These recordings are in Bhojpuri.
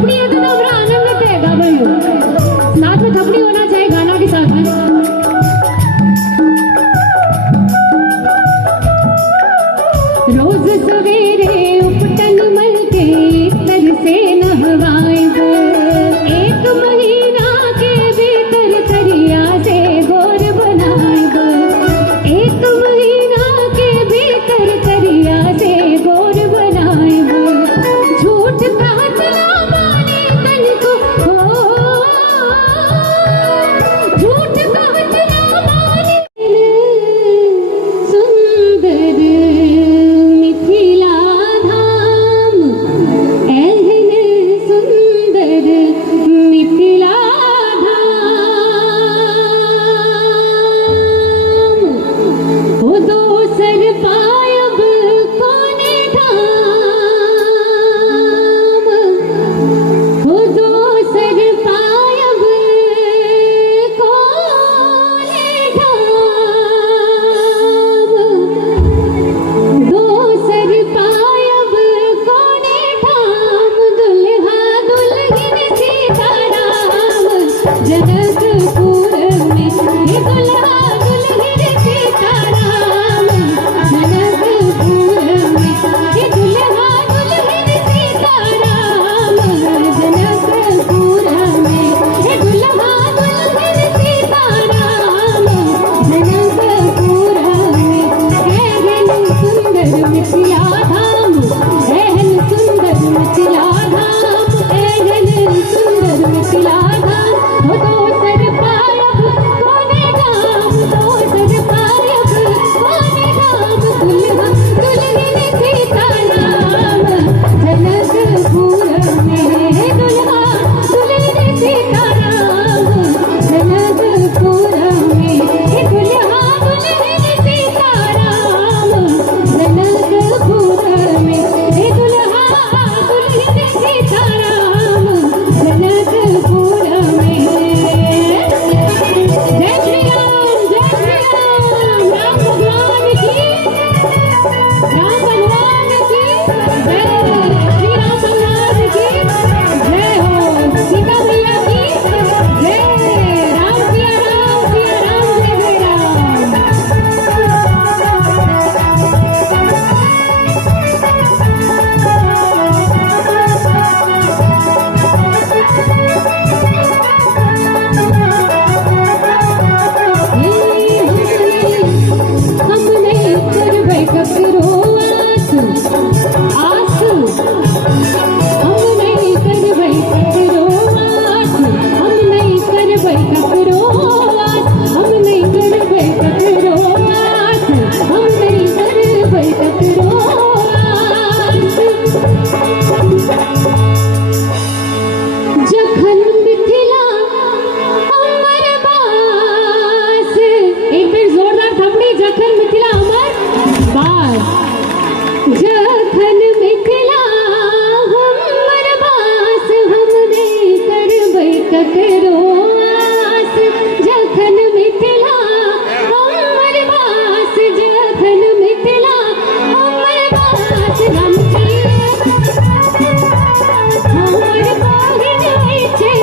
थपड़ी है तो हमरा आनंद है गावयो साथ में थपड़ी होना चाहिए गाना के साथ में। रोज सवेरे उपटन मल के तर से नहवाए गो एक महीना के भीतर थरिया से गोर बनाए गो एक महीना के भीतर थरिया से गोर बनाए गो झूठ कहत ना माने तन को झूठ कहत ना माने सुंदर मिथिला धाम एहन सुंदर मिथिला धाम हो दोसर पायब कोने धाम हो दोसर पायब कोने धाम दोसर पायब कोने ठाम दुल्हा दुल्हन सीताराम जनकपुर में हे दुल्हा दुल्हन सीताराम जनकपुर में हे दुल्हा दुल्हन सीताराम जनकपुर में हे दुल्हा दुल्हन सीताराम जनकपुर में एहन सुंदर मिथिला धाम एहन सुंदर मिथिला धाम एहन सुंदर मिथिला धाम हो दोसर पायब कोने धाम दोसर पायब कोने धाम दुल्हा दुल्हन सीताराम जनकपुर में हे दुल्हा दुल्हन सीताराम जनकपुर में हे दुल्हा दुल्हन सीताराम जनकपुर में हे दुल्हा दुल्हन सीताराम जनकपुर में। जय श्री राम राम भगवान की राम भगवान की जय श्री राम भगवान की जय हो सीता मैया की जय राम सिया राम जय जय राम। हम नहीं करबै ककरो आस हम नहीं करबै ककरो आस हम नहीं करबै ककरो आस हम नहीं करबै ककरो आस हम नहीं करबै ककरो आस जखन मिथिला अमर बास एक बेर जोरदार थपड़ी जखन मिथिला अमर बास जखन मिथिला हमर बास हम नहीं करबै ककरो आस जखन मिथिला हमर बास जखन मिथिला हमर बास राम की हमर पागिन होइ छै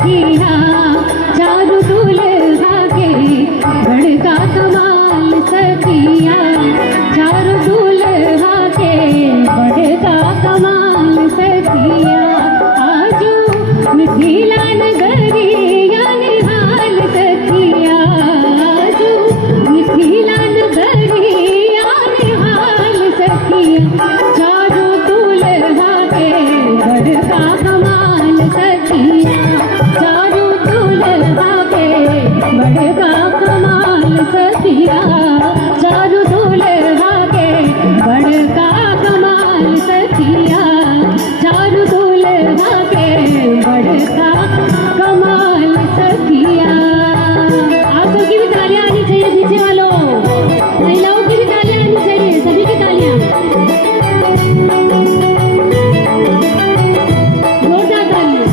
सखिया चारू दूल्हा के बड़का कमाल सखिया चारू दूल्हा के बड़का कमाल सखिया आजू मिथिला नगरिया निहाल सखिया आजू मिथिला नगरिया निहाल सखिया चारू दूल्हा के बड़का कमाल सखिया चारू दूल्हा के बड़का कमाल सखिया चारू दूल्हा के बड़का कमाल सखिया चारू दूल्हा के बड़का कमाल सखिया। आप सबकी भी तालियां आनी चाहिए, पीछे वालों महिलाओं की भी तालियां आनी चाहिए, सभी की तालियां जोरदार तालियां।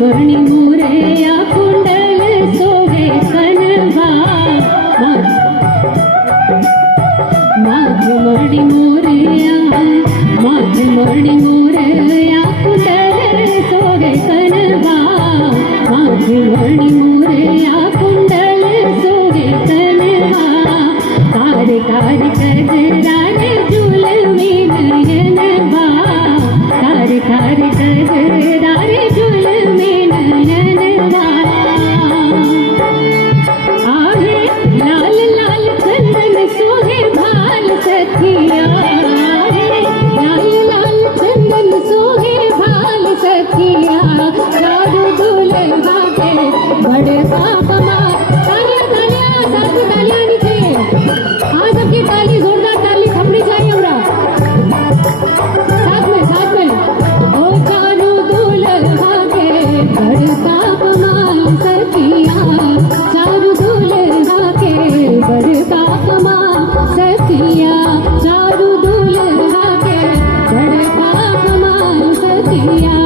मणि मोरया कुंडल सोहे कनवा मणि मोरया मणि मोरया कुंडल सोहे कनवा मणि मोरया कुंडल सोहे कनवा कार कार कजरा ने झूल में नयनवा कार कार कजरा ने झूल में नयनवा आहे लाल लाल चंदन सोहे भाल सखिया आहे लाल लाल चंदन सोहे भाल सखिया चारू दूल्हा के बड़का कमाल। तालियां तालियां सबकी तालियां आनी चाहिए, हाँ सबकी ताली जोरदार ताली थपड़ी चाहिए हमरा साथ में ओ चारू दूल्हा के बड़का कमाल सखिया चारू दूल्हा के बड़का कमाल सखिया चारू दूल्हा के बड़का कमाल सखिया।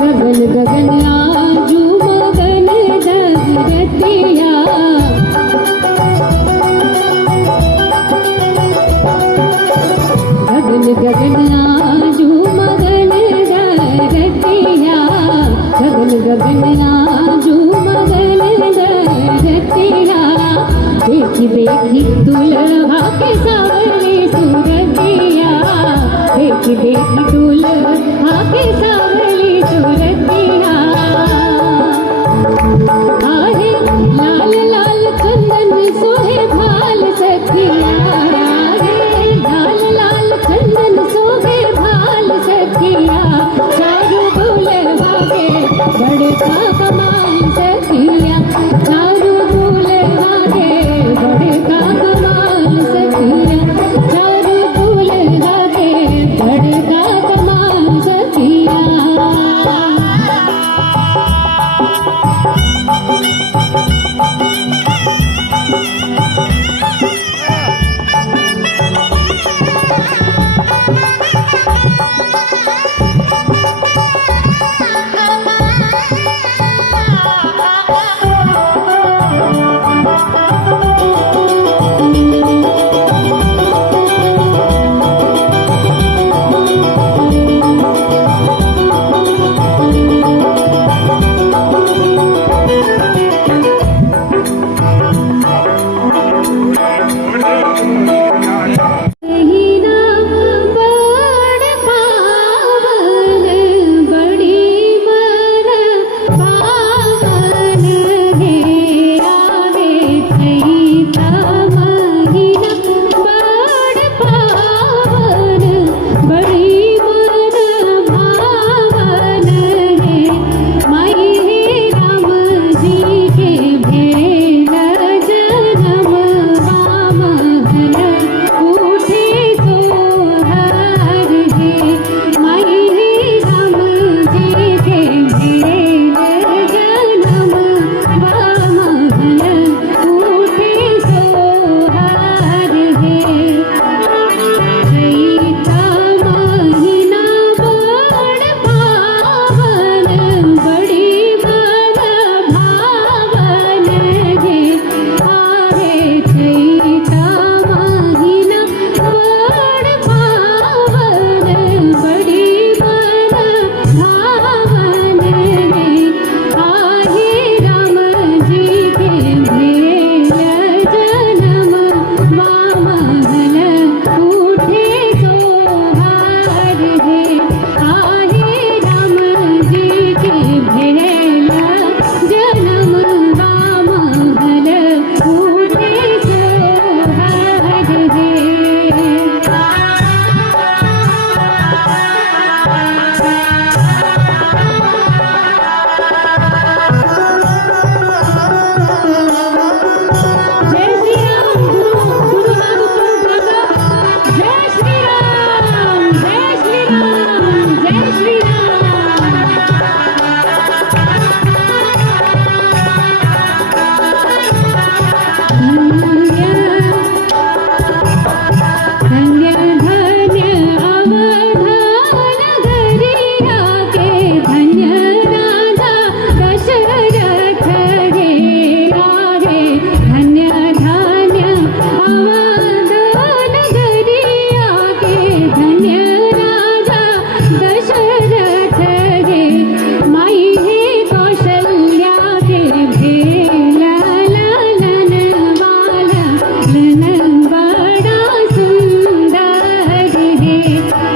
गगन गगन आजू मगन जगरतिया गगन गगन आजू मगन जगरतिया गगन गगन आजू मगन जगरतिया देखी देखी दुल्हा के सावरे सूरतिया देखी देखी दुल्हा के सावरे सूरतिया आहे लाल लाल चंदन सोहे भाल सखिया आहे लाल लाल चंदन सोहे भाल सखिया चारू दूल्हा के बड़का कमाल सखिया चारू दूल्हा के बड़का कमाल सखिया चारू दूल्हा के बड़का की